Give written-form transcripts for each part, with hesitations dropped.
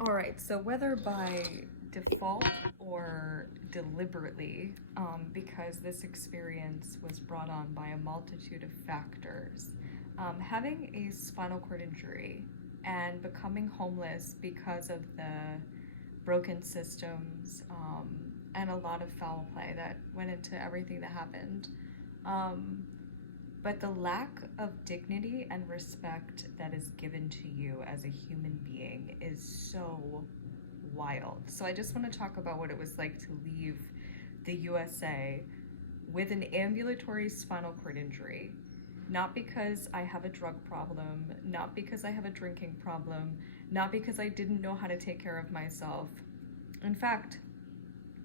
All right, so whether by default or deliberately, because this experience was brought on by a multitude of factors, having a spinal cord injury and becoming homeless because of the broken systems and a lot of foul play that went into everything that happened. Um, but the lack of dignity and respect that is given to you as a human being is so wild. So I just want to talk about what it was like to leave the USA with an ambulatory spinal cord injury. Not because I have a drug problem, not because I have a drinking problem, not because I didn't know how to take care of myself. In fact,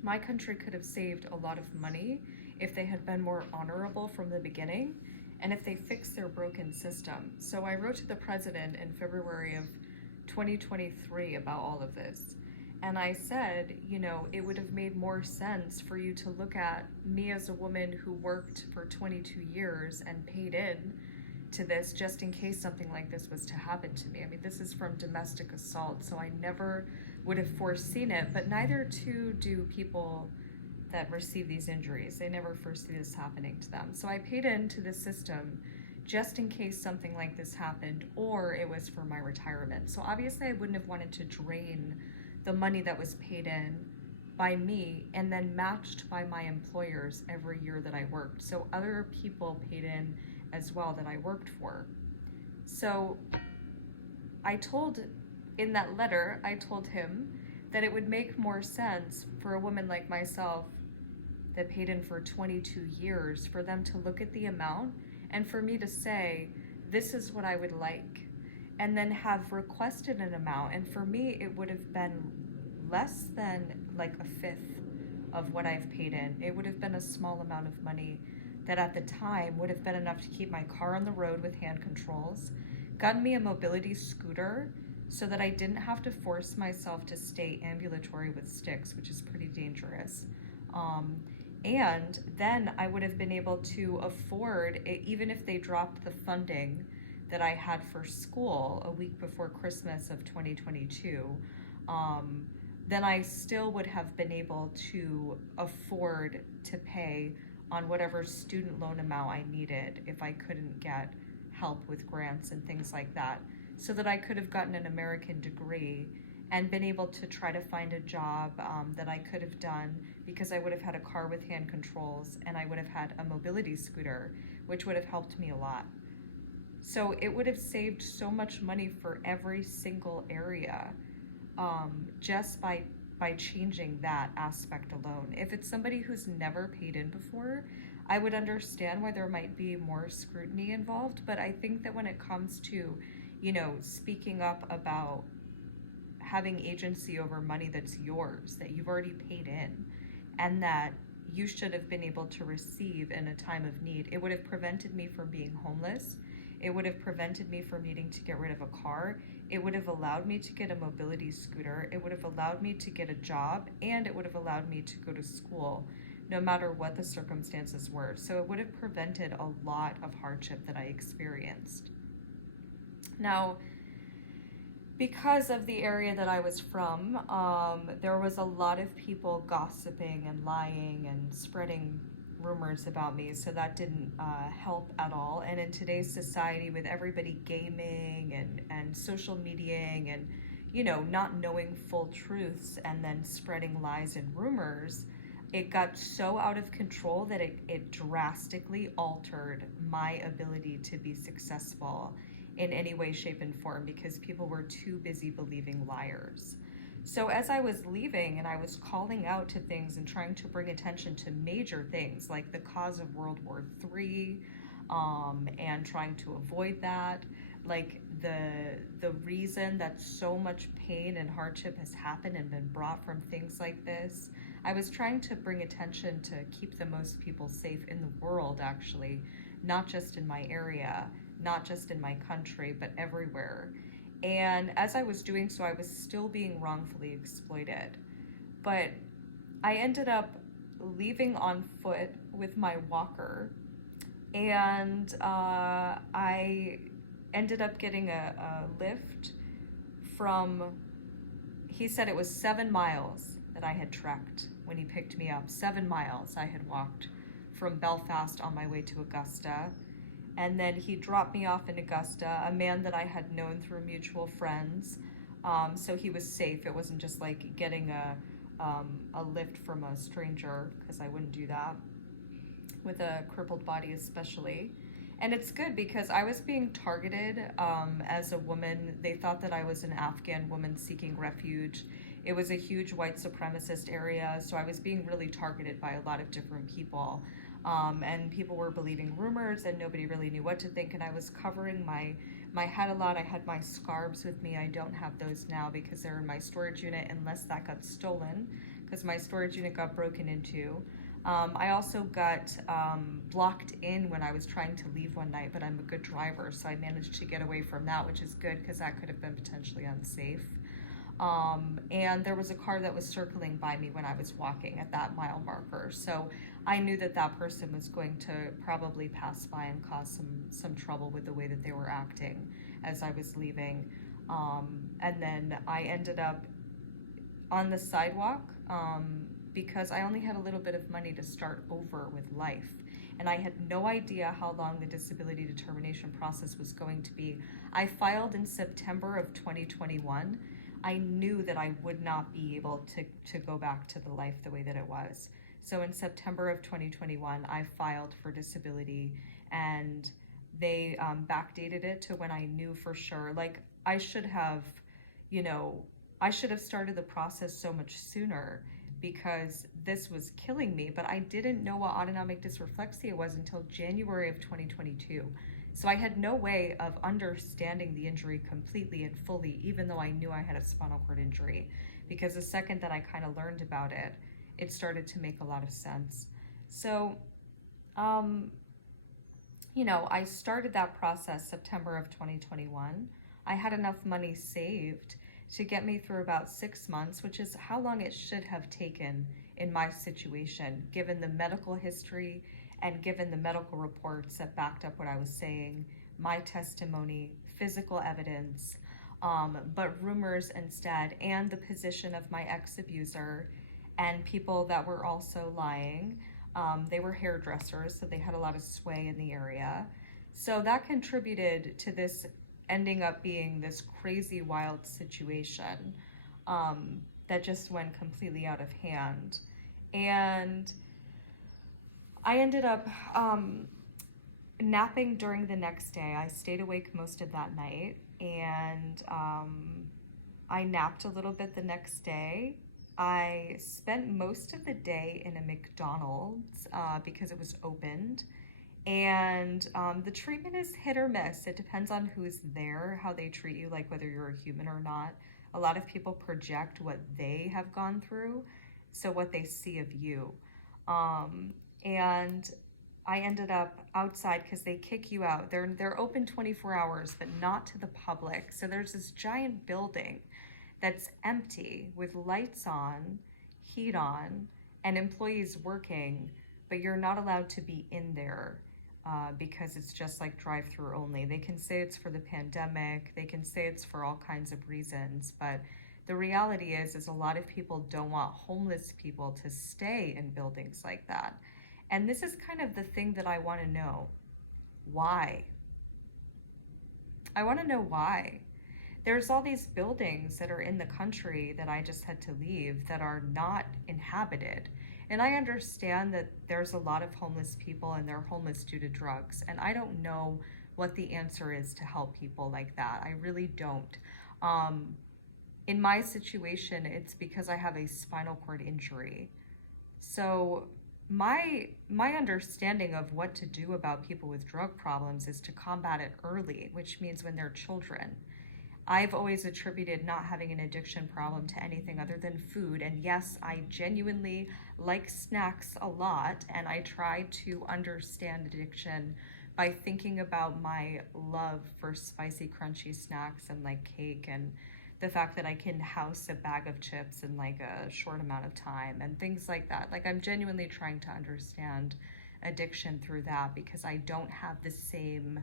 my country could have saved a lot of money if they had been more honorable from the beginning and if they fixed their broken system. So I wrote to the president in February of 2023 about all of this. And I said, it would have made more sense for you to look at me as a woman who worked for 22 years and paid in to this just in case something like this was to happen to me. I mean, this is from domestic assault, so I never would have foreseen it, but neither too do people that receive these injuries. They never foresee this happening to them. So I paid into the system just in case something like this happened, or it was for my retirement. So obviously I wouldn't have wanted to drain the money that was paid in by me and then matched by my employers every year that I worked. So other people paid in as well that I worked for. So I told, in that letter, I told him that it would make more sense for a woman like myself that paid in for 22 years for them to look at the amount and for me to say, this is what I would like, and then have requested an amount. And for me, it would have been less than like a fifth of what I've paid in. It would have been a small amount of money that at the time would have been enough to keep my car on the road with hand controls, gotten me a mobility scooter so that I didn't have to force myself to stay ambulatory with sticks, which is pretty dangerous. Um, and then I would have been able to afford, even if they dropped the funding that I had for school a week before Christmas of 2022, then I still would have been able to afford to pay on whatever student loan amount I needed if I couldn't get help with grants and things like that, so that I could have gotten an American degree and been able to try to find a job that I could have done because I would have had a car with hand controls and I would have had a mobility scooter, which would have helped me a lot. So it would have saved so much money for every single area just by changing that aspect alone. If it's somebody who's never paid in before, I would understand why there might be more scrutiny involved. But I think that when it comes to, speaking up about having agency over money that's yours, that you've already paid in, and that you should have been able to receive in a time of need, it would have prevented me from being homeless. It would have prevented me from needing to get rid of a car. It would have allowed me to get a mobility scooter. It would have allowed me to get a job, and it would have allowed me to go to school no matter what the circumstances were. So it would have prevented a lot of hardship that I experienced. Now, because of the area that I was from, there was a lot of people gossiping and lying and spreading rumors about me, so that didn't help at all. And in today's society, with everybody gaming and social mediaing and, not knowing full truths and then spreading lies and rumors, it got so out of control that it drastically altered my ability to be successful in any way, shape, and form because people were too busy believing liars. So as I was leaving and I was calling out to things and trying to bring attention to major things like the cause of World War III, and trying to avoid that, like the reason that so much pain and hardship has happened and been brought from things like this, I was trying to bring attention to keep the most people safe in the world, actually, not just in my area, not just in my country, but everywhere. And as I was doing so, I was still being wrongfully exploited. But I ended up leaving on foot with my walker, and I ended up getting a lift from he said it was 7 miles that I had trekked when he picked me up. 7 miles I had walked from Belfast on my way to Augusta. And then he dropped me off in Augusta, a man that I had known through mutual friends. So he was safe. It wasn't just like getting a lift from a stranger, because I wouldn't do that with a crippled body especially. And it's good because I was being targeted as a woman. They thought that I was an Afghan woman seeking refuge. It was a huge white supremacist area, so I was being really targeted by a lot of different people. And people were believing rumors, and nobody really knew what to think. And I was covering my head a lot. I had my scarves with me. I don't have those now because they're in my storage unit, unless that got stolen, because my storage unit got broken into. I also got blocked in when I was trying to leave one night, but I'm a good driver, so I managed to get away from that, which is good because that could have been potentially unsafe. And there was a car that was circling by me when I was walking at that mile marker, so I knew that that person was going to probably pass by and cause some trouble with the way that they were acting as I was leaving. And then I ended up on the sidewalk because I only had a little bit of money to start over with life. And I had no idea how long the disability determination process was going to be. I filed in September of 2021. I knew that I would not be able to go back to the life the way that it was. So in September of 2021, I filed for disability, and they backdated it to when I knew for sure. Like, I should have started the process so much sooner, because this was killing me, but I didn't know what autonomic dysreflexia was until January of 2022. So I had no way of understanding the injury completely and fully, even though I knew I had a spinal cord injury, because the second that I kind of learned about it, it started to make a lot of sense. So, I started that process September of 2021. I had enough money saved to get me through about 6 months, which is how long it should have taken in my situation, given the medical history and given the medical reports that backed up what I was saying, my testimony, physical evidence, but rumors instead, and the position of my ex-abuser and people that were also lying. They were hairdressers, so they had a lot of sway in the area. So that contributed to this ending up being this crazy, wild situation that just went completely out of hand. And I ended up napping during the next day. I stayed awake most of that night, and I napped a little bit the next day. I spent most of the day in a McDonald's because it was opened. And the treatment is hit or miss. It depends on who's there, how they treat you, like whether you're a human or not. A lot of people project what they have gone through, so what they see of you. And I ended up outside because they kick you out. They're open 24 hours, but not to the public. So there's this giant building that's empty with lights on, heat on, and employees working, but you're not allowed to be in there because it's just like drive-through only. They can say it's for the pandemic, they can say it's for all kinds of reasons, but the reality is a lot of people don't want homeless people to stay in buildings like that. And this is kind of the thing that I want to know. Why? I want to know why. There's all these buildings that are in the country that I just had to leave that are not inhabited. And I understand that there's a lot of homeless people and they're homeless due to drugs. And I don't know what the answer is to help people like that. I really don't. In my situation, it's because I have a spinal cord injury. So my understanding of what to do about people with drug problems is to combat it early, which means when they're children. I've always attributed not having an addiction problem to anything other than food. And yes, I genuinely like snacks a lot, and I try to understand addiction by thinking about my love for spicy, crunchy snacks and like cake, and the fact that I can house a bag of chips in like a short amount of time and things like that. Like, I'm genuinely trying to understand addiction through that, because I don't have the same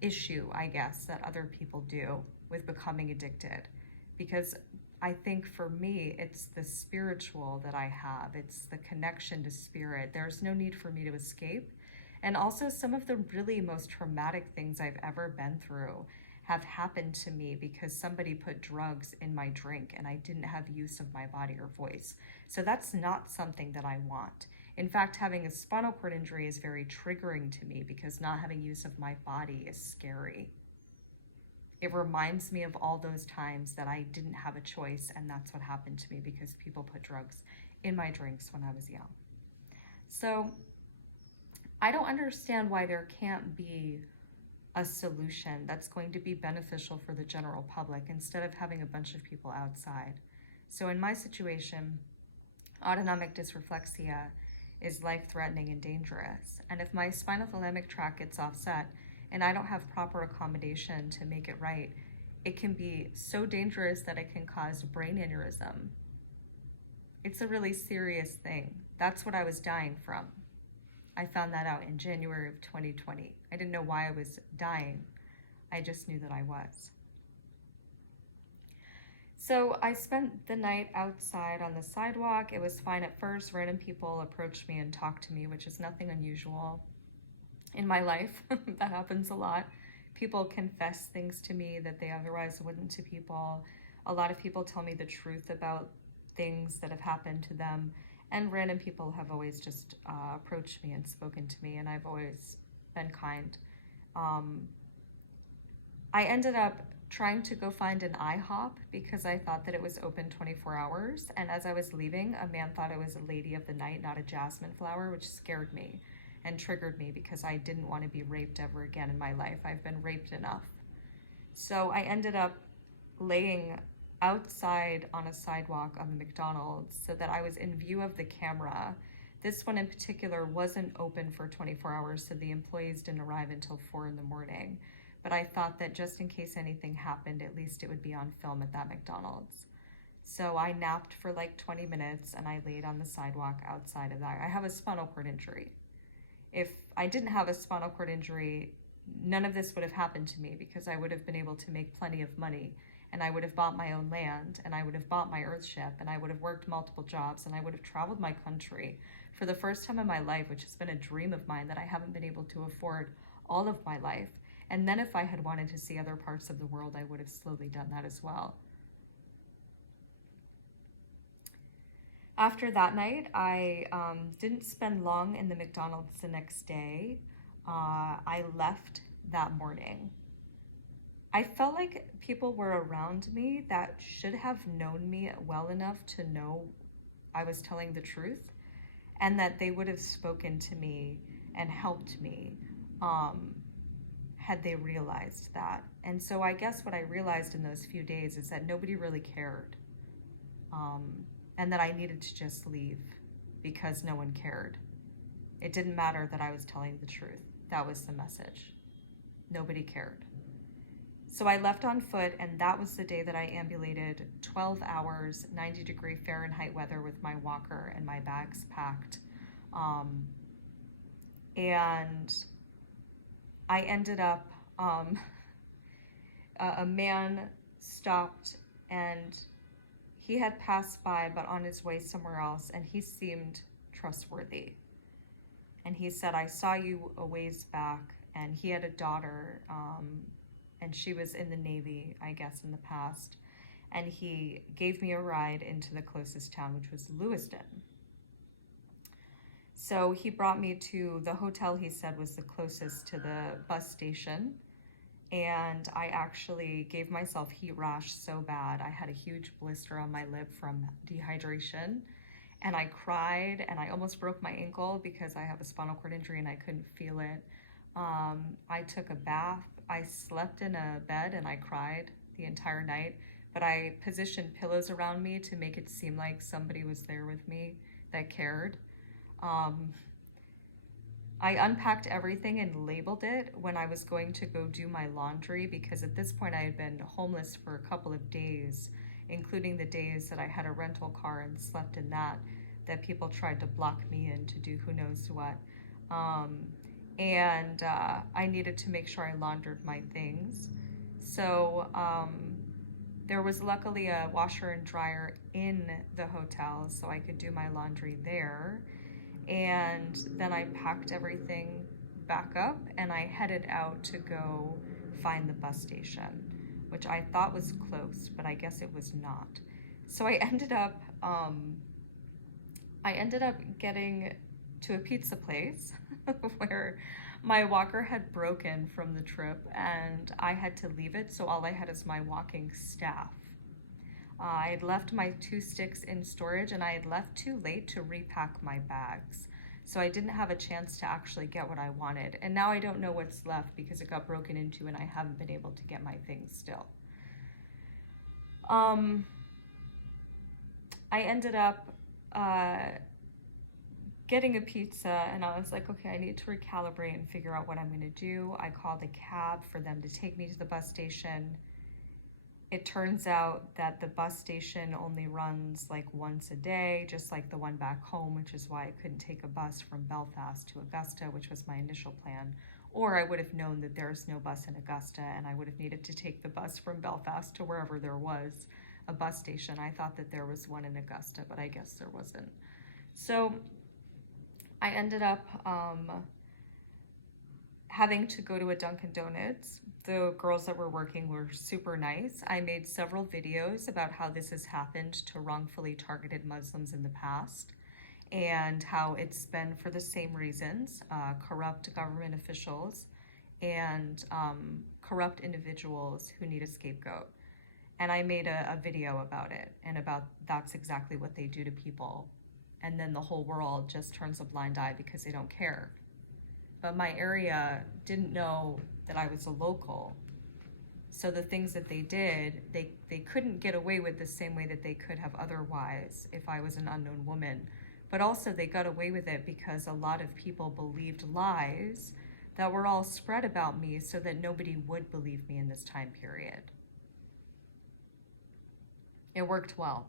issue, I guess, that other people do with becoming addicted, because I think for me, it's the spiritual that I have. It's the connection to spirit. There's no need for me to escape. And also, some of the really most traumatic things I've ever been through have happened to me because somebody put drugs in my drink and I didn't have use of my body or voice. So that's not something that I want. In fact, having a spinal cord injury is very triggering to me because not having use of my body is scary. It reminds me of all those times that I didn't have a choice, and that's what happened to me because people put drugs in my drinks when I was young. So I don't understand why there can't be a solution that's going to be beneficial for the general public instead of having a bunch of people outside. So in my situation, autonomic dysreflexia is life-threatening and dangerous. And if my spinal thalamic tract gets offset and I don't have proper accommodation to make it right, it can be so dangerous that it can cause brain aneurysm. It's a really serious thing. That's what I was dying from. I found that out in January of 2020. I didn't know why I was dying. I just knew that I was. So I spent the night outside on the sidewalk. It was fine at first. Random people approached me and talked to me, which is nothing unusual in my life. That happens a lot. People confess things to me that they otherwise wouldn't to people. A lot of people tell me the truth about things that have happened to them. And random people have always just approached me and spoken to me, and I've always been kind. I ended up trying to go find an IHOP because I thought that it was open 24 hours. And as I was leaving, a man thought I was a lady of the night, not a jasmine flower, which scared me and triggered me because I didn't want to be raped ever again in my life. I've been raped enough. So I ended up laying outside on a sidewalk on the McDonald's so that I was in view of the camera. This one in particular wasn't open for 24 hours, so the employees didn't arrive until 4 in the morning. But I thought that just in case anything happened, at least it would be on film at that McDonald's. So I napped for like 20 minutes and I laid on the sidewalk outside of that. I have a spinal cord injury. If I didn't have a spinal cord injury, none of this would have happened to me because I would have been able to make plenty of money, and I would have bought my own land, and I would have bought my Earthship, and I would have worked multiple jobs, and I would have traveled my country for the first time in my life, which has been a dream of mine that I haven't been able to afford all of my life. And then if I had wanted to see other parts of the world, I would have slowly done that as well. After that night, I didn't spend long in the McDonald's the next day. I left that morning. I felt like people were around me that should have known me well enough to know I was telling the truth, and that they would have spoken to me and helped me had they realized that. And so I guess what I realized in those few days is that nobody really cared, and that I needed to just leave because no one cared. It didn't matter that I was telling the truth. That was the message. Nobody cared. So I left on foot, and that was the day that I ambulated 12 hours, 90-degree Fahrenheit weather with my walker and my bags packed. And I ended up, a man stopped, and he had passed by, but on his way somewhere else, and he seemed trustworthy. And he said, "I saw you a ways back," and he had a daughter, and she was in the Navy, I guess, in the past. And he gave me a ride into the closest town, which was Lewiston. So he brought me to the hotel he said was the closest to the bus station. And I actually gave myself heat rash so bad. I had a huge blister on my lip from dehydration. And I cried, and I almost broke my ankle because I have a spinal cord injury and I couldn't feel it. I took a bath. I slept in a bed and I cried the entire night, but I positioned pillows around me to make it seem like somebody was there with me that cared. I unpacked everything and labeled it when I was going to go do my laundry, because at this point I had been homeless for a couple of days, including the days that I had a rental car and slept in that people tried to block me in to do who knows what. And I needed to make sure I laundered my things. So There was luckily a washer and dryer in the hotel, so I could do my laundry there. And then I packed everything back up and I headed out to go find the bus station, which I thought was close, but I guess it was not. So I ended up getting to a pizza place where my walker had broken from the trip and I had to leave it, so all I had is my walking staff. I had left my 2 sticks in storage and I had left too late to repack my bags. So I didn't have a chance to actually get what I wanted. And now I don't know what's left because it got broken into and I haven't been able to get my things still. I ended up getting a pizza and I was like, okay, I need to recalibrate and figure out what I'm gonna do. I called a cab for them to take me to the bus station. It turns out that the bus station only runs like once a day, just like the one back home, which is why I couldn't take a bus from Belfast to Augusta, which was my initial plan. Or I would have known that there's no bus in Augusta and I would have needed to take the bus from Belfast to wherever there was a bus station. I thought that there was one in Augusta, but I guess there wasn't. So I ended up having to go to a Dunkin' Donuts. The girls that were working were super nice. I made several videos about how this has happened to wrongfully targeted Muslims in the past and how it's been for the same reasons, corrupt government officials and corrupt individuals who need a scapegoat. And I made a video about it and about that's exactly what they do to people. And then the whole world just turns a blind eye because they don't care. But my area didn't know that I was a local. So the things that they did, they couldn't get away with the same way that they could have otherwise if I was an unknown woman. But also they got away with it because a lot of people believed lies that were all spread about me so that nobody would believe me in this time period. It worked well.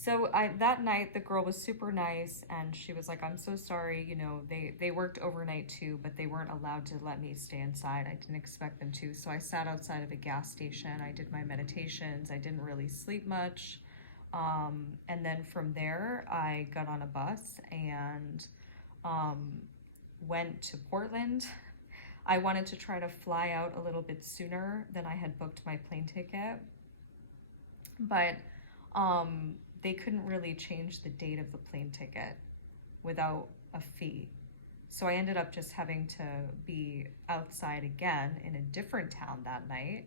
So that night, the girl was super nice and she was like, I'm so sorry, you know, they worked overnight too, but they weren't allowed to let me stay inside. I didn't expect them to. So I sat outside of a gas station. I did my meditations. I didn't really sleep much. And then from there, I got on a bus and went to Portland. I wanted to try to fly out a little bit sooner than I had booked my plane ticket. But they couldn't really change the date of the plane ticket without a fee. So I ended up just having to be outside again in a different town that night.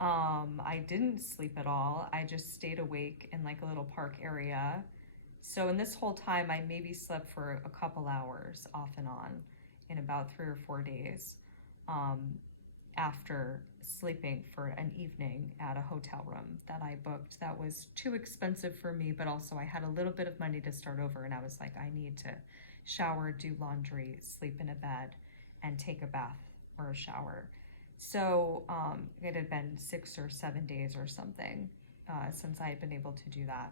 I didn't sleep at all. I just stayed awake in like a little park area. So in this whole time, I maybe slept for a couple hours off and on in about 3 or 4 days after sleeping for an evening at a hotel room that I booked that was too expensive for me, but also I had a little bit of money to start over and I was like, I need to shower, do laundry, sleep in a bed, and take a bath or a shower. So it had been 6 or 7 days or something since I had been able to do that.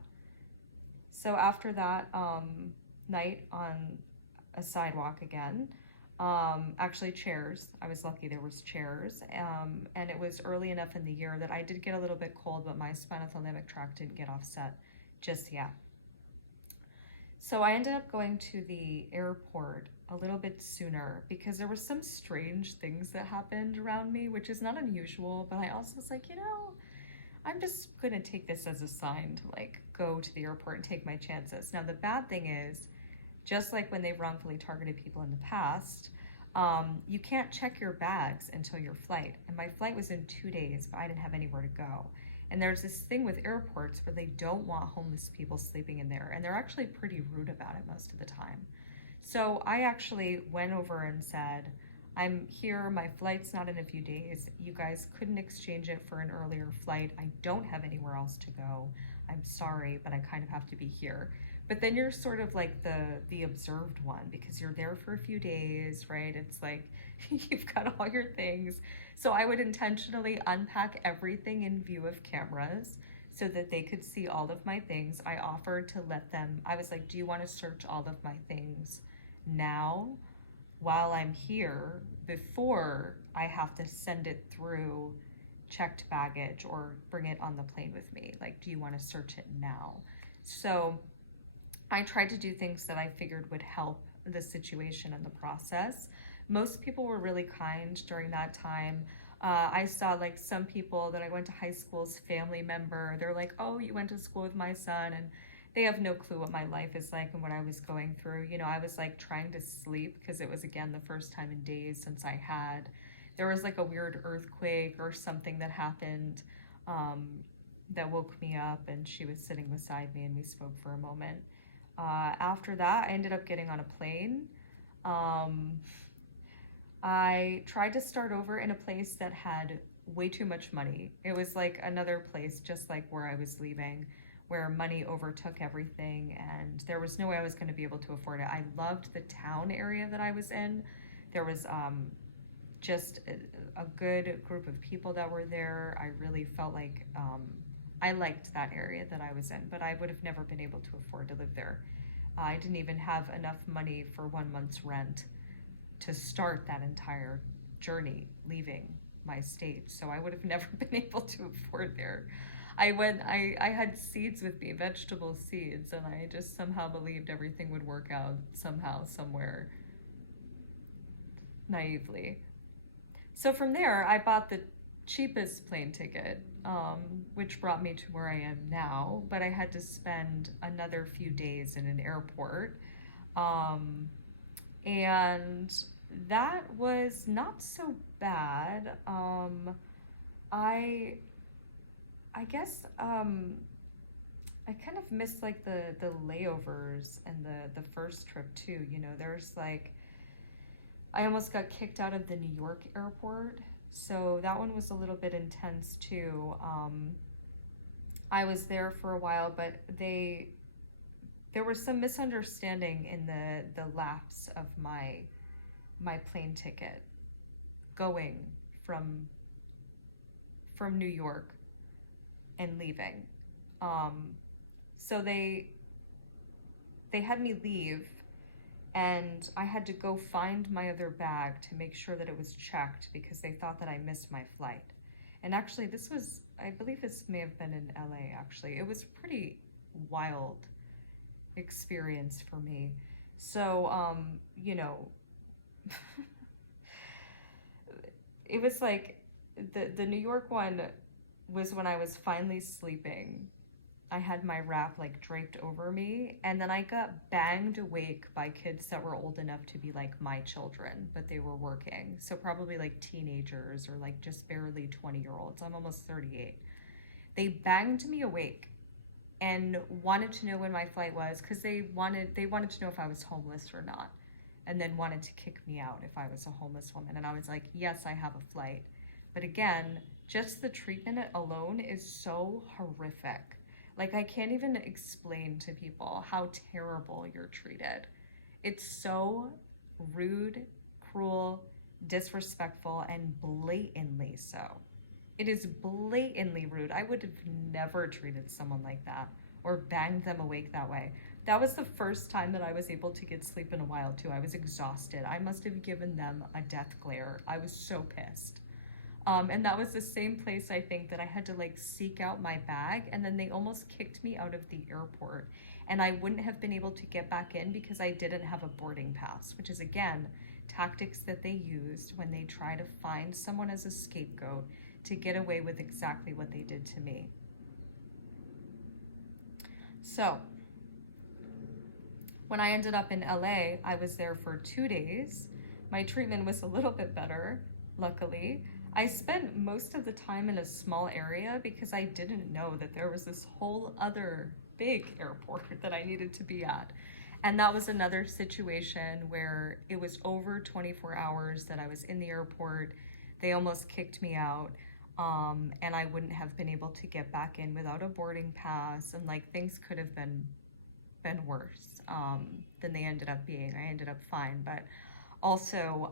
So after that night on a sidewalk again, actually chairs. I was lucky there was chairs. And it was early enough in the year that I did get a little bit cold, but my spinothalamic tract didn't get offset just yet. So I ended up going to the airport a little bit sooner because there were some strange things that happened around me, which is not unusual, but I also was like, you know, I'm just gonna take this as a sign to like go to the airport and take my chances. Now the bad thing is, just like when they've wrongfully targeted people in the past, you can't check your bags until your flight. And my flight was in 2 days, but I didn't have anywhere to go. And there's this thing with airports where they don't want homeless people sleeping in there. And they're actually pretty rude about it most of the time. So I actually went over and said, I'm here, my flight's not in a few days. You guys couldn't exchange it for an earlier flight. I don't have anywhere else to go. I'm sorry, but I kind of have to be here. But then you're sort of like the observed one because you're there for a few days, right? It's like you've got all your things. So I would intentionally unpack everything in view of cameras so that they could see all of my things. I offered to let them, I was like, do you want to search all of my things now while I'm here before I have to send it through checked baggage or bring it on the plane with me. Like, do you want to search it now? So I tried to do things that I figured would help the situation and the process. Most people were really kind during that time. I saw like some people that I went to high school's family member. They're like, oh, you went to school with my son, and they have no clue what my life is like and what I was going through. You know, I was like trying to sleep because it was, again, the first time in days since I had. There was like a weird earthquake or something that happened um, that woke me up, and she was sitting beside me and we spoke for a moment. After that, I ended up getting on a plane. Um, I tried to start over in a place that had way too much money. It was like another place, just like where I was leaving, where money overtook everything, and there was no way I was going to be able to afford it. I loved the town area that I was in. There was just a good group of people that were there. I really felt like I liked that area that I was in, but I would have never been able to afford to live there. I didn't even have enough money for 1 month's rent to start that entire journey leaving my state. So I would have never been able to afford there. I had seeds with me, vegetable seeds, and I just somehow believed everything would work out somehow, somewhere, naively. So from there, I bought the cheapest plane ticket, which brought me to where I am now, but I had to spend another few days in an airport. Um, and that was not so bad. I I guess I kind of missed like the layovers and the first trip too. You know, there's like I almost got kicked out of the New York airport, so that one was a little bit intense too. I was there for a while, but there was some misunderstanding in the lapse of my plane ticket going from New York and leaving. Um, so they had me leave, and I had to go find my other bag to make sure that it was checked because they thought that I missed my flight. And actually, I believe this may have been in LA actually. It was a pretty wild experience for me. So, you know, it was like the New York one was when I was finally sleeping. I had my wrap like draped over me, and then I got banged awake by kids that were old enough to be like my children, but they were working. So probably like teenagers or like just barely 20-year-olds. I'm almost 38. They banged me awake and wanted to know when my flight was because they wanted to know if I was homeless or not, and then wanted to kick me out if I was a homeless woman. And I was like, yes, I have a flight. But again, just the treatment alone is so horrific. Like, I can't even explain to people how terrible you're treated. It's so rude, cruel, disrespectful, and blatantly so. It is blatantly rude. I would have never treated someone like that or banged them awake that way. That was the first time that I was able to get sleep in a while, too. I was exhausted. I must have given them a death glare. I was so pissed. And that was the same place, I think, that I had to like seek out my bag, and then they almost kicked me out of the airport, and I wouldn't have been able to get back in because I didn't have a boarding pass, which is again tactics that they used when they try to find someone as a scapegoat to get away with exactly what they did to me. So when I ended up in LA, I was there for 2 days. My treatment was a little bit better, luckily. I spent most of the time in a small area because I didn't know that there was this whole other big airport that I needed to be at. And that was another situation where it was over 24 hours that I was in the airport. They almost kicked me out. And I wouldn't have been able to get back in without a boarding pass, and like things could have been worse than they ended up being. I ended up fine, but also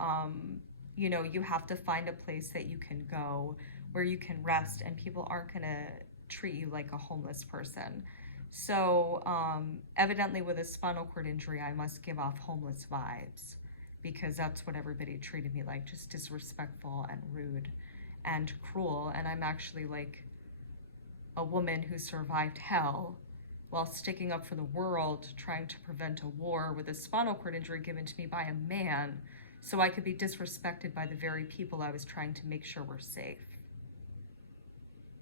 you know, you have to find a place that you can go where you can rest and people aren't going to treat you like a homeless person. So evidently with a spinal cord injury, I must give off homeless vibes because that's what everybody treated me like, just disrespectful and rude. and cruel, and I'm actually like a woman who survived hell while sticking up for the world, trying to prevent a war with a spinal cord injury given to me by a man, so I could be disrespected by the very people I was trying to make sure were safe.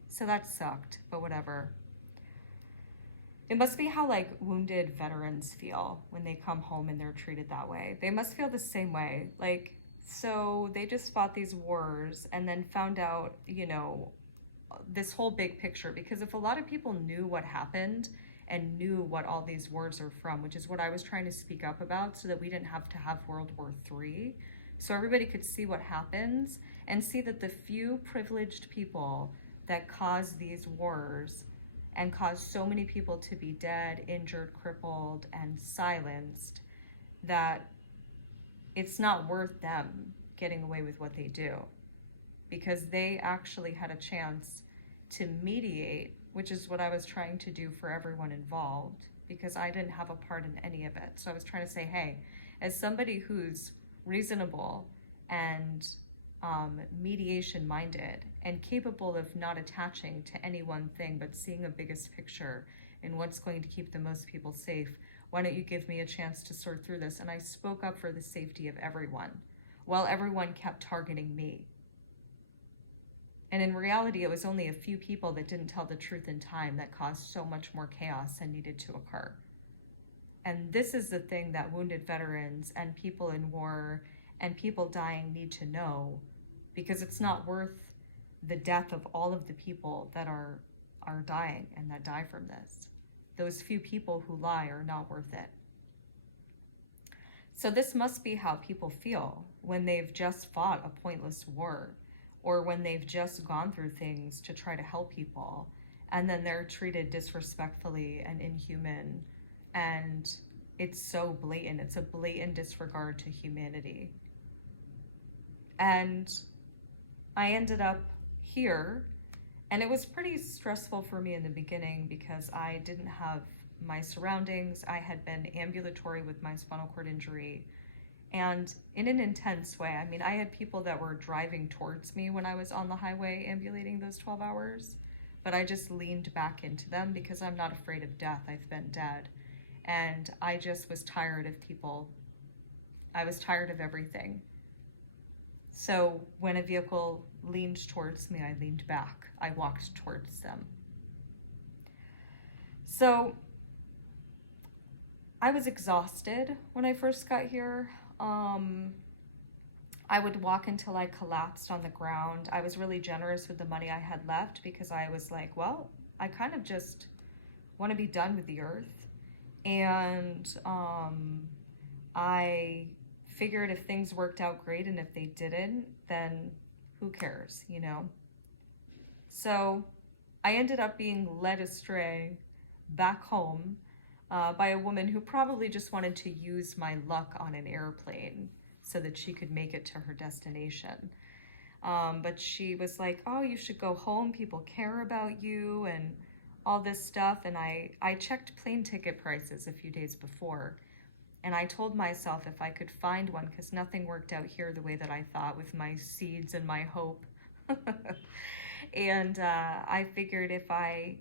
So that sucked, but whatever. It must be how like wounded veterans feel when they come home and they're treated that way. They must feel the same way. Like, so they just fought these wars and then found out, you know, this whole big picture. Because if a lot of people knew what happened and knew what all these wars are from, which is what I was trying to speak up about so that we didn't have to have World War III, so everybody could see what happens and see that the few privileged people that cause these wars and cause so many people to be dead, injured, crippled, and silenced, that it's not worth them getting away with what they do, because they actually had a chance to mediate, which is what I was trying to do for everyone involved, because I didn't have a part in any of it. So I was trying to say, hey, as somebody who's reasonable and mediation minded and capable of not attaching to any one thing but seeing a biggest picture and what's going to keep the most people safe, why don't you give me a chance to sort through this? And I spoke up for the safety of everyone while everyone kept targeting me. And in reality, it was only a few people that didn't tell the truth in time that caused so much more chaos and needed to occur. And this is the thing that wounded veterans and people in war and people dying need to know, because it's not worth the death of all of the people that are dying and that die from this. Those few people who lie are not worth it. So this must be how people feel when they've just fought a pointless war, or when they've just gone through things to try to help people, and then they're treated disrespectfully and inhuman, and it's so blatant. It's a blatant disregard to humanity. And I ended up here, and it was pretty stressful for me in the beginning because I didn't have my surroundings. I had been ambulatory with my spinal cord injury, and in an intense way. I mean, I had people that were driving towards me when I was on the highway ambulating those 12 hours, but I just leaned back into them because I'm not afraid of death. I've been dead. And I just was tired of people. I was tired of everything. So when a vehicle leaned towards me, I leaned back. I walked towards them. So I was exhausted when I first got here. I would walk until I collapsed on the ground. I was really generous with the money I had left because I was like, well, I kind of just want to be done with the earth. And I figured if things worked out great, and if they didn't, then who cares, you know? So I ended up being led astray back home by a woman who probably just wanted to use my luck on an airplane so that she could make it to her destination. But she was like, oh, you should go home. People care about you and all this stuff. And I checked plane ticket prices a few days before. And I told myself if I could find one, because nothing worked out here the way that I thought with my seeds and my hope. And I figured if I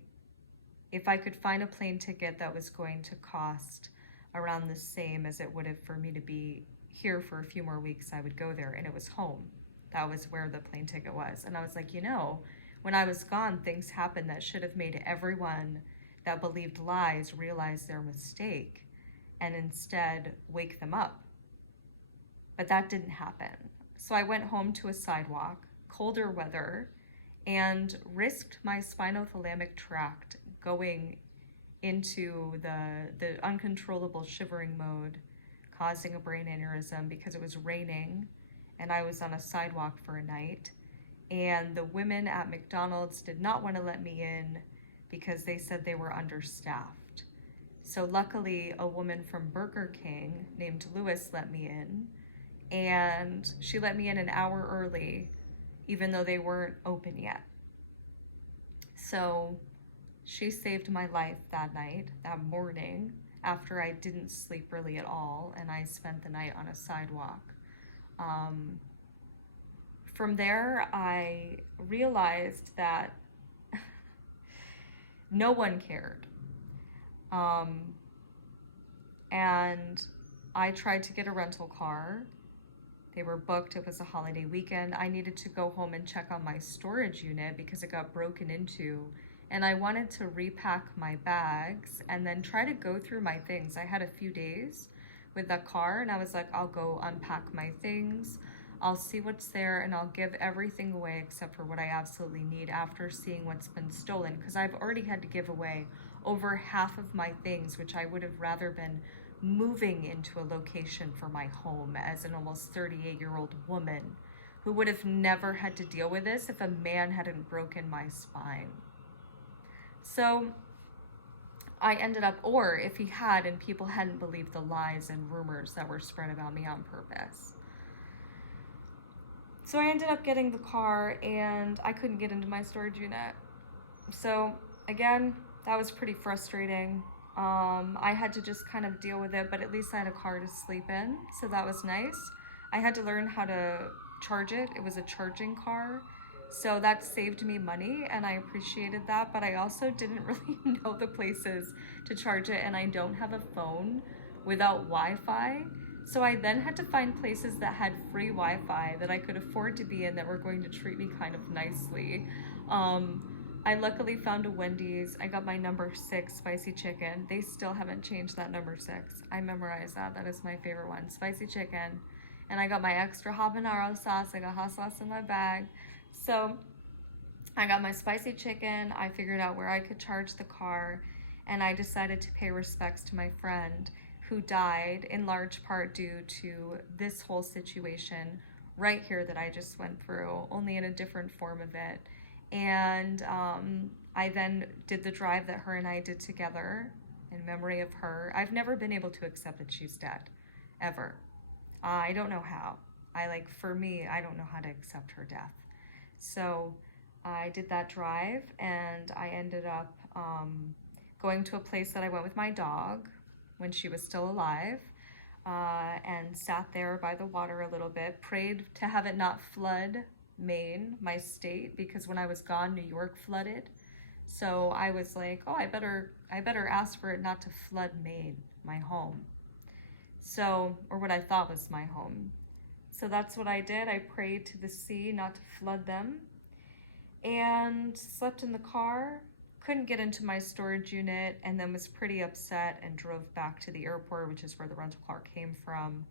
could find a plane ticket that was going to cost around the same as it would have for me to be here for a few more weeks, I would go there. And it was home. That was where the plane ticket was. And I was like, you know, when I was gone, things happened that should have made everyone that believed lies realize their mistake and instead wake them up. But that didn't happen. So I went home to a sidewalk, colder weather, and risked my spinothalamic tract going into the uncontrollable shivering mode, causing a brain aneurysm because it was raining and I was on a sidewalk for a night. And the women at McDonald's did not want to let me in because they said they were understaffed. So luckily, a woman from Burger King named Lewis let me in, and she let me in an hour early, even though they weren't open yet. So she saved my life that night, that morning, after I didn't sleep really at all, and I spent the night on a sidewalk From there, I realized that no one cared. Um, and I tried to get a rental car. They were booked. It was a holiday weekend. I needed to go home and check on my storage unit because it got broken into. And I wanted to repack my bags and then try to go through my things. I had a few days with that car, and I was like, I'll go unpack my things. I'll see what's there, and I'll give everything away except for what I absolutely need after seeing what's been stolen, because I've already had to give away over half of my things, which I would have rather been moving into a location for my home as an almost 38-year-old woman who would have never had to deal with this if a man hadn't broken my spine. So I ended up, or if he had and people hadn't believed the lies and rumors that were spread about me on purpose. So I ended up getting the car, and I couldn't get into my storage unit. So again, that was pretty frustrating. I had to just kind of deal with it, but at least I had a car to sleep in, so that was nice. I had to learn how to charge it. It was a charging car, so that saved me money, and I appreciated that, but I also didn't really know the places to charge it, and I don't have a phone without Wi-Fi. So I then had to find places that had free Wi-Fi that I could afford to be in that were going to treat me kind of nicely. I luckily found a Wendy's. I got my number 6 spicy chicken. They still haven't changed that number 6. I memorized that. That is my favorite one. Spicy chicken. And I got my extra habanero sauce. I got hot sauce in my bag. So I got my spicy chicken. I figured out where I could charge the car. And I decided to pay respects to my friend who died in large part due to this whole situation right here that I just went through, only in a different form of it. And I then did the drive that her and I did together in memory of her. I've never been able to accept that she's dead, ever. I don't know how. For me, I don't know how to accept her death. So I did that drive, and I ended up going to a place that I went with my dog when she was still alive, and sat there by the water a little bit, prayed to have it not flood Maine, my state, because when I was gone, New York flooded. So I was like, oh, I better ask for it not to flood Maine, my home. So, or what I thought was my home. So that's what I did. I prayed to the sea not to flood them, and slept in the car, couldn't get into my storage unit, and then was pretty upset and drove back to the airport, which is where the rental car came from.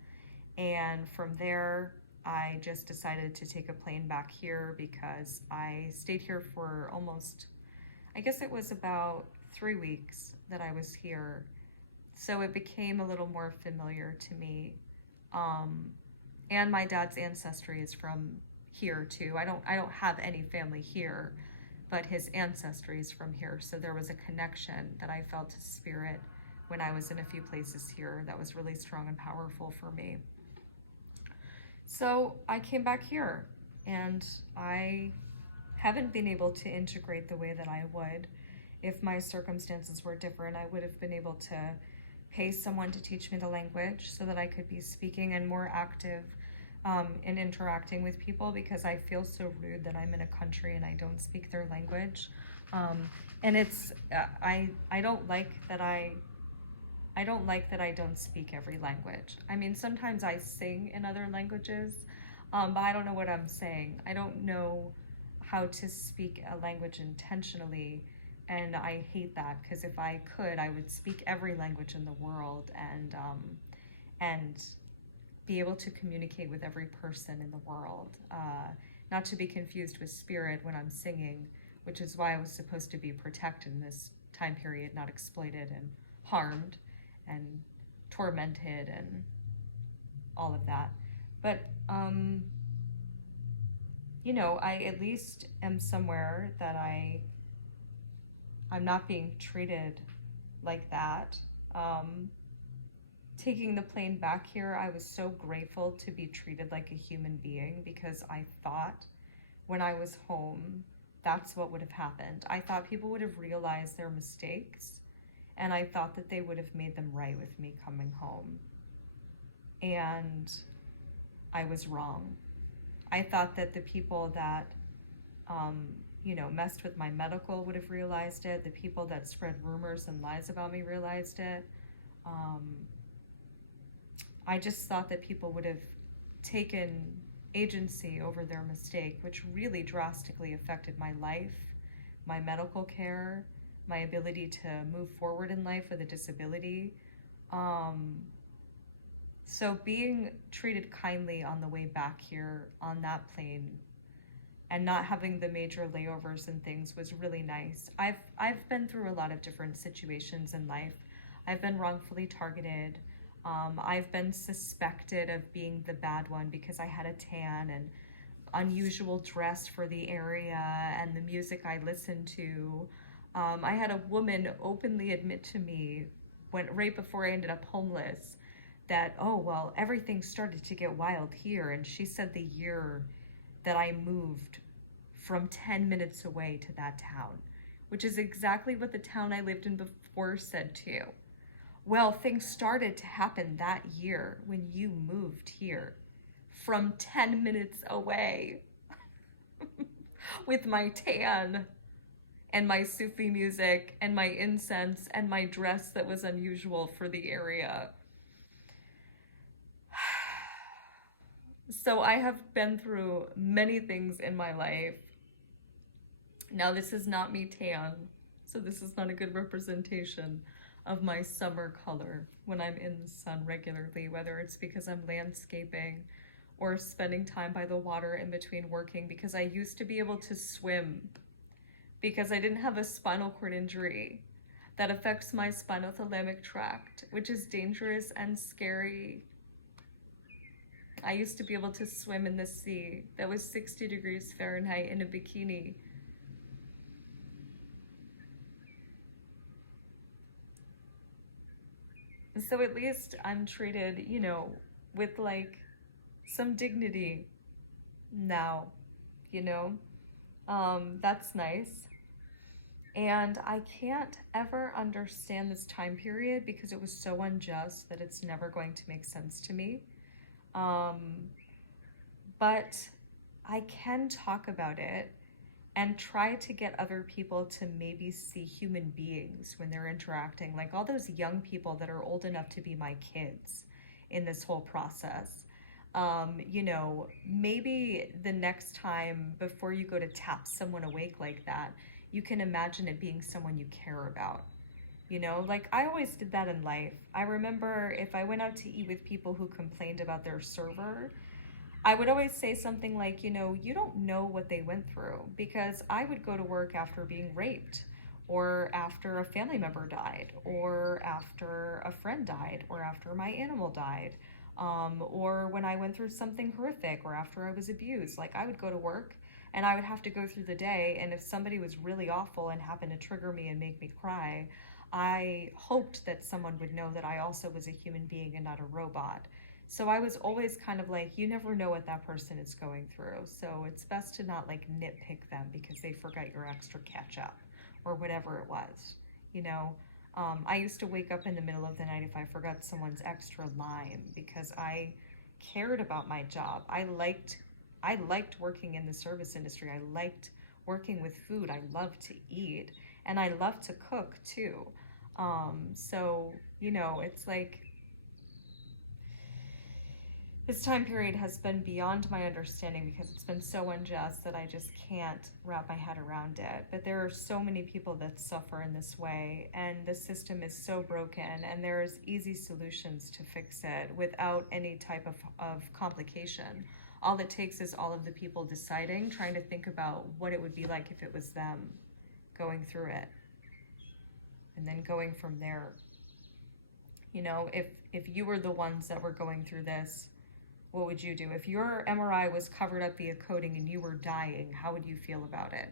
And from there, I just decided to take a plane back here because I stayed here for almost, I guess it was about 3 weeks that I was here. So it became a little more familiar to me. And my dad's ancestry is from here too. I don't have any family here, but his ancestry is from here. So there was a connection that I felt to spirit when I was in a few places here that was really strong and powerful for me. So I came back here, and I haven't been able to integrate the way that I would. If my circumstances were different, I would have been able to pay someone to teach me the language so that I could be speaking and more active in interacting with people, because I feel so rude that I'm in a country and I don't speak their language. And it's, I don't like that I don't speak every language. I mean, sometimes I sing in other languages, but I don't know what I'm saying. I don't know how to speak a language intentionally, and I hate that, because if I could, I would speak every language in the world and be able to communicate with every person in the world, not to be confused with spirit when I'm singing, which is why I was supposed to be protected in this time period, not exploited and harmed and tormented and all of that. But, I at least am somewhere that I'm not being treated like that. Taking the plane back here, I was so grateful to be treated like a human being, because I thought when I was home, that's what would have happened. I thought people would have realized their mistakes, and I thought that they would have made them right with me coming home. And I was wrong. I thought that the people that, um, messed with my medical would have realized it. The people that spread rumors and lies about me realized it. Um, I just thought that people would have taken agency over their mistake, which really drastically affected my life, my medical care, my ability to move forward in life with a disability. Um, so being treated kindly on the way back here on that plane and not having the major layovers and things was really nice. I've been through a lot of different situations in life. I've been wrongfully targeted. I've been suspected of being the bad one because I had a tan and unusual dress for the area and the music I listened to. I had a woman openly admit to me right before I ended up homeless that, oh, well, everything started to get wild here. And she said the year that I moved from 10 minutes away to that town, which is exactly what the town I lived in before said too. Well, things started to happen that year when you moved here from 10 minutes away with my tan and my Sufi music and my incense and my dress that was unusual for the area. So I have been through many things in my life. Now, this is not me tan, so this is not a good representation of my summer color when I'm in the sun regularly, whether it's because I'm landscaping or spending time by the water in between working, because I used to be able to swim because I didn't have a spinal cord injury that affects my spinothalamic tract, which is dangerous and scary. I used to be able to swim in the sea that was 60 degrees Fahrenheit in a bikini. So at least I'm treated, with like some dignity now, you know? That's nice. And I can't ever understand this time period because it was so unjust that it's never going to make sense to me. But I can talk about it and try to get other people to maybe see human beings when they're interacting, like all those young people that are old enough to be my kids in this whole process. Maybe the next time before you go to tap someone awake like that, you can imagine it being someone you care about. Like I always did that in life. I remember if I went out to eat with people who complained about their server, I would always say something like, you don't know what they went through, because I would go to work after being raped, or after a family member died, or after a friend died, or after my animal died, or when I went through something horrific, or after I was abused. Like I would go to work and I would have to go through the day, and if somebody was really awful and happened to trigger me and make me cry, I hoped that someone would know that I also was a human being and not a robot. So I was always kind of like, you never know what that person is going through. So it's best to not like nitpick them because they forgot your extra ketchup or whatever it was. You know, I used to wake up in the middle of the night if I forgot someone's extra lime because I cared about my job. I liked working in the service industry. I liked working with food. I love to eat and I love to cook too. It's like this time period has been beyond my understanding because it's been so unjust that I just can't wrap my head around it. But there are so many people that suffer in this way, and the system is so broken, and there's easy solutions to fix it without any type of complication. All it takes is all of the people deciding, trying to think about what it would be like if it was them going through it, and then going from there. If you were the ones that were going through this, what would you do? If your MRI was covered up via coding and you were dying, how would you feel about it?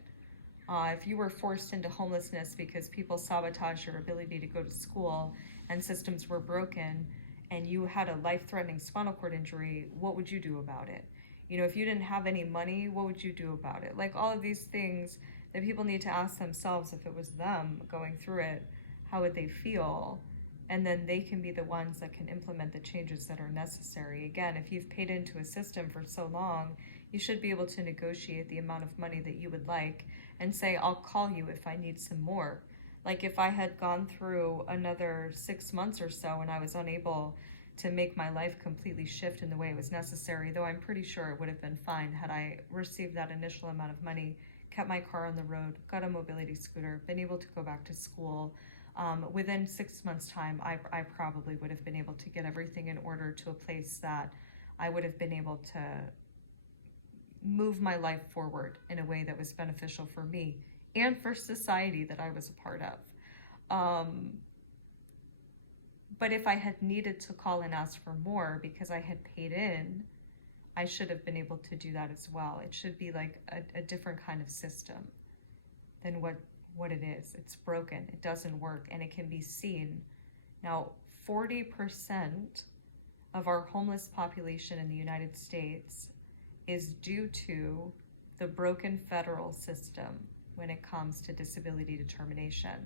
If you were forced into homelessness because people sabotaged your ability to go to school and systems were broken and you had a life-threatening spinal cord injury, what would you do about it? If you didn't have any money, what would you do about it? Like all of these things that people need to ask themselves, if it was them going through it, how would they feel? And then they can be the ones that can implement the changes that are necessary. Again, if you've paid into a system for so long, You should be able to negotiate the amount of money that you would like and say, I'll call you if I need some more. Like if I had gone through another 6 months or so and I was unable to make my life completely shift in the way it was necessary, though I'm pretty sure it would have been fine had I received that initial amount of money, kept my car on the road, got a mobility scooter, been able to go back to school. Within 6 months' time, I probably would have been able to get everything in order to a place that I would have been able to move my life forward in a way that was beneficial for me and for society that I was a part of. But if I had needed to call and ask for more because I had paid in, I should have been able to do that as well. It should be like a different kind of system than what it is. It's broken, it doesn't work, and it can be seen. Now, 40% of our homeless population in the United States is due to the broken federal system when it comes to disability determination.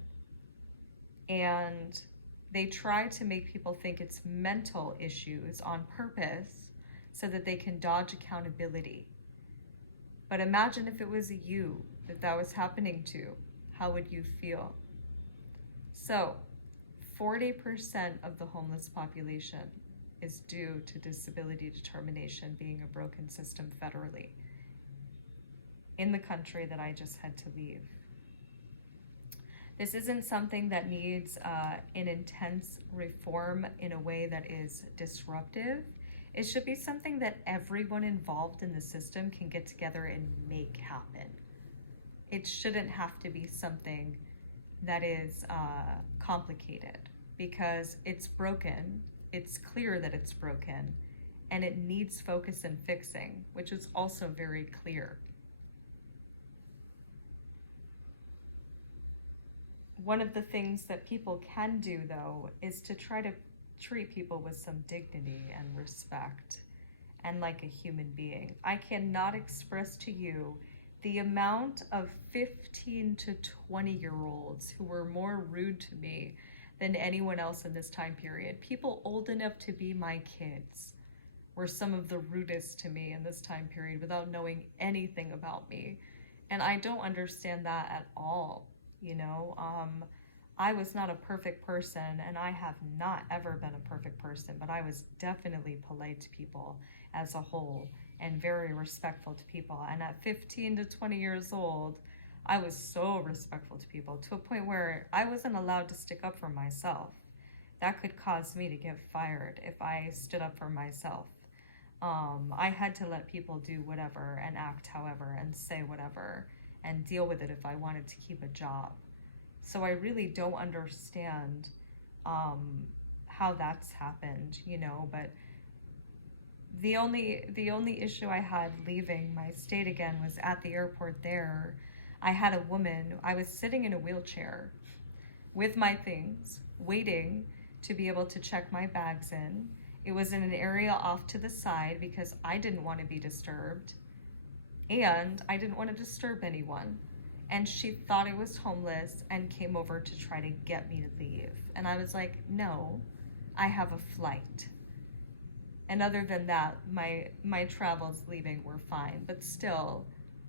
And they try to make people think it's mental issues on purpose so that they can dodge accountability. But imagine if it was you that was happening to. How would you feel? So, 40% of the homeless population is due to disability determination being a broken system federally in the country that I just had to leave. This isn't something that needs an intense reform in a way that is disruptive. It should be something that everyone involved in the system can get together and make happen. It shouldn't have to be something that is complicated because it's broken. It's clear that it's broken and it needs focus and fixing, which is also very clear. One of the things that people can do, though, is to try to treat people with some dignity and respect and like a human being. I cannot express to you the amount of 15 to 20-year-olds who were more rude to me than anyone else in this time period. People old enough to be my kids were some of the rudest to me in this time period without knowing anything about me. And I don't understand that at all. You know, I was not a perfect person, and I have not ever been a perfect person, but I was definitely polite to people as a whole and very respectful to people. And at 15 to 20 years old, I was so respectful to people to a point where I wasn't allowed to stick up for myself. That could cause me to get fired if I stood up for myself. I had to let people do whatever and act however and say whatever and deal with it if I wanted to keep a job. So I really don't understand how that's happened, you know, but the only issue I had leaving my state again was at the airport there. I had a woman, I was sitting in a wheelchair with my things, waiting to be able to check my bags in. It was in an area off to the side because I didn't want to be disturbed. And I didn't want to disturb anyone. And she thought I was homeless and came over to try to get me to leave. And I was like, no, I have a flight. And other than that, my travels leaving were fine. But still,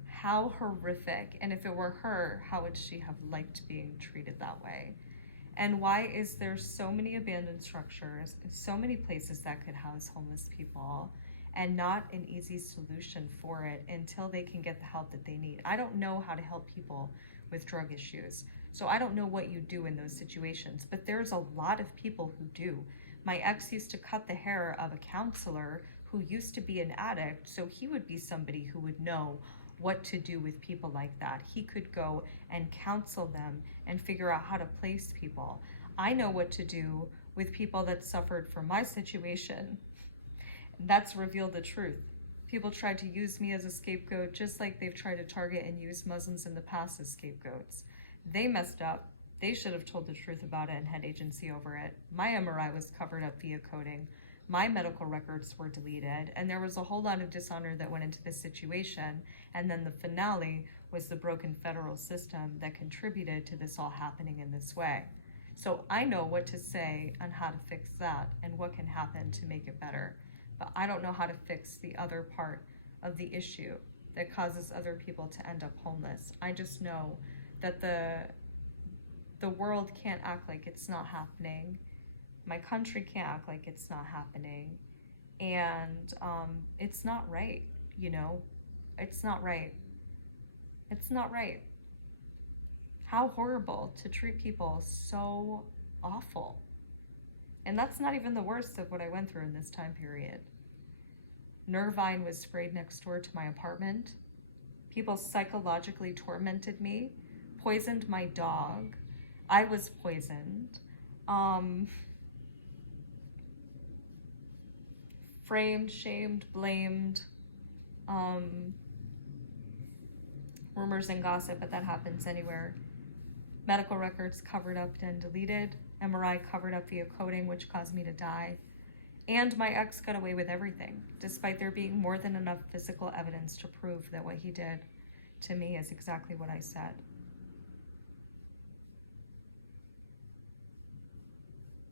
how horrific. And if it were her, how would she have liked being treated that way? And why is there so many abandoned structures, so many places that could house homeless people, and not an easy solution for it until they can get the help that they need? I don't know how to help people with drug issues, so I don't know what you do in those situations, but there's a lot of people who do. My ex used to cut the hair of a counselor who used to be an addict, so he would be somebody who would know what to do with people like that. He could go and counsel them and figure out how to place people. I know what to do with people that suffered from my situation. That's revealed the truth. People tried to use me as a scapegoat just like they've tried to target and use Muslims in the past as scapegoats. They messed up. They should have told the truth about it and had agency over it. My MRI was covered up via coding. My medical records were deleted, and there was a whole lot of dishonor that went into this situation, and then the finale was the broken federal system that contributed to this all happening in this way. So I know what to say on how to fix that and what can happen to make it better. But I don't know how to fix the other part of the issue that causes other people to end up homeless. I just know that the world can't act like it's not happening. My country can't act like it's not happening. And it's not right, you know? It's not right. It's not right. How horrible to treat people so awful. And that's not even the worst of what I went through in this time period. Nervine was sprayed next door to my apartment. People psychologically tormented me, poisoned my dog. I was poisoned. Framed, shamed, blamed. Rumors and gossip, but that happens anywhere. Medical records covered up and deleted. MRI covered up via coding, which caused me to die. And my ex got away with everything, despite there being more than enough physical evidence to prove that what he did to me is exactly what I said.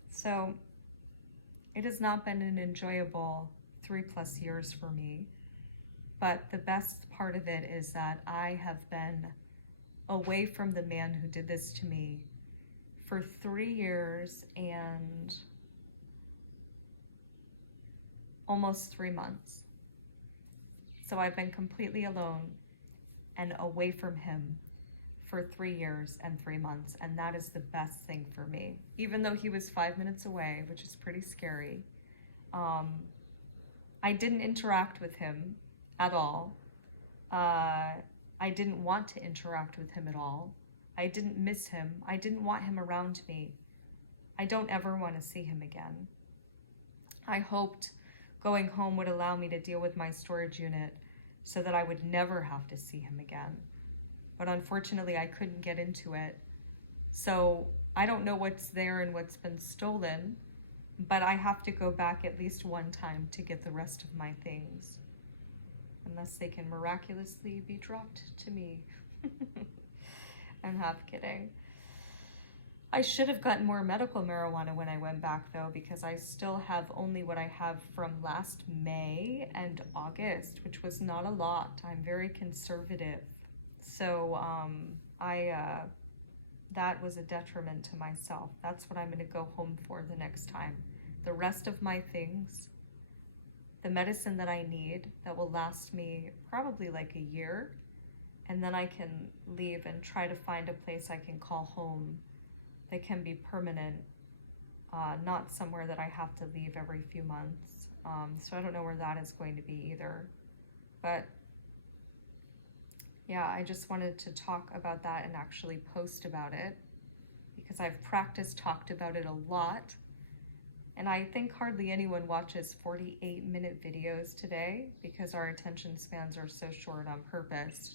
So it has not been an enjoyable 3+ years for me, but the best part of it is that I have been away from the man who did this to me for 3 years and almost 3 months. So I've been completely alone and away from him for 3 years and 3 months, and that is the best thing for me. Even though he was 5 minutes away, which is pretty scary, I didn't interact with him at all. I didn't want to interact with him at all. I didn't miss him. I didn't want him around me. I don't ever want to see him again. I hoped going home would allow me to deal with my storage unit so that I would never have to see him again. But unfortunately, I couldn't get into it. So I don't know what's there and what's been stolen, but I have to go back at least one time to get the rest of my things. Unless they can miraculously be dropped to me. I'm half kidding. I should have gotten more medical marijuana when I went back though, because I still have only what I have from last May and August, which was not a lot. I'm very conservative. So that was a detriment to myself. That's what I'm gonna go home for the next time. The rest of my things, the medicine that I need that will last me probably like a year, and then I can leave and try to find a place I can call home that can be permanent, not somewhere that I have to leave every few months. So I don't know where that is going to be either. But yeah, I just wanted to talk about that and actually post about it because I've talked about it a lot. And I think hardly anyone watches 48-minute videos today because our attention spans are so short on purpose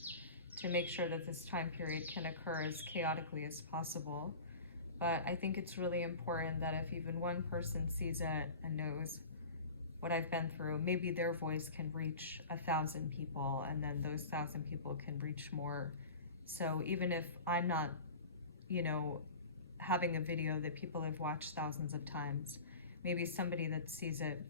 to make sure that this time period can occur as chaotically as possible. But I think it's really important that if even one person sees it and knows what I've been through, maybe their voice can reach 1,000 people, and then those 1,000 people can reach more. So even if I'm not, having a video that people have watched thousands of times, maybe somebody that sees it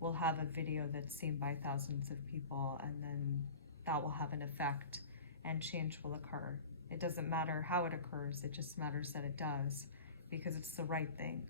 will have a video that's seen by thousands of people, and then that will have an effect and change will occur. It doesn't matter how it occurs, it just matters that it does, because it's the right thing.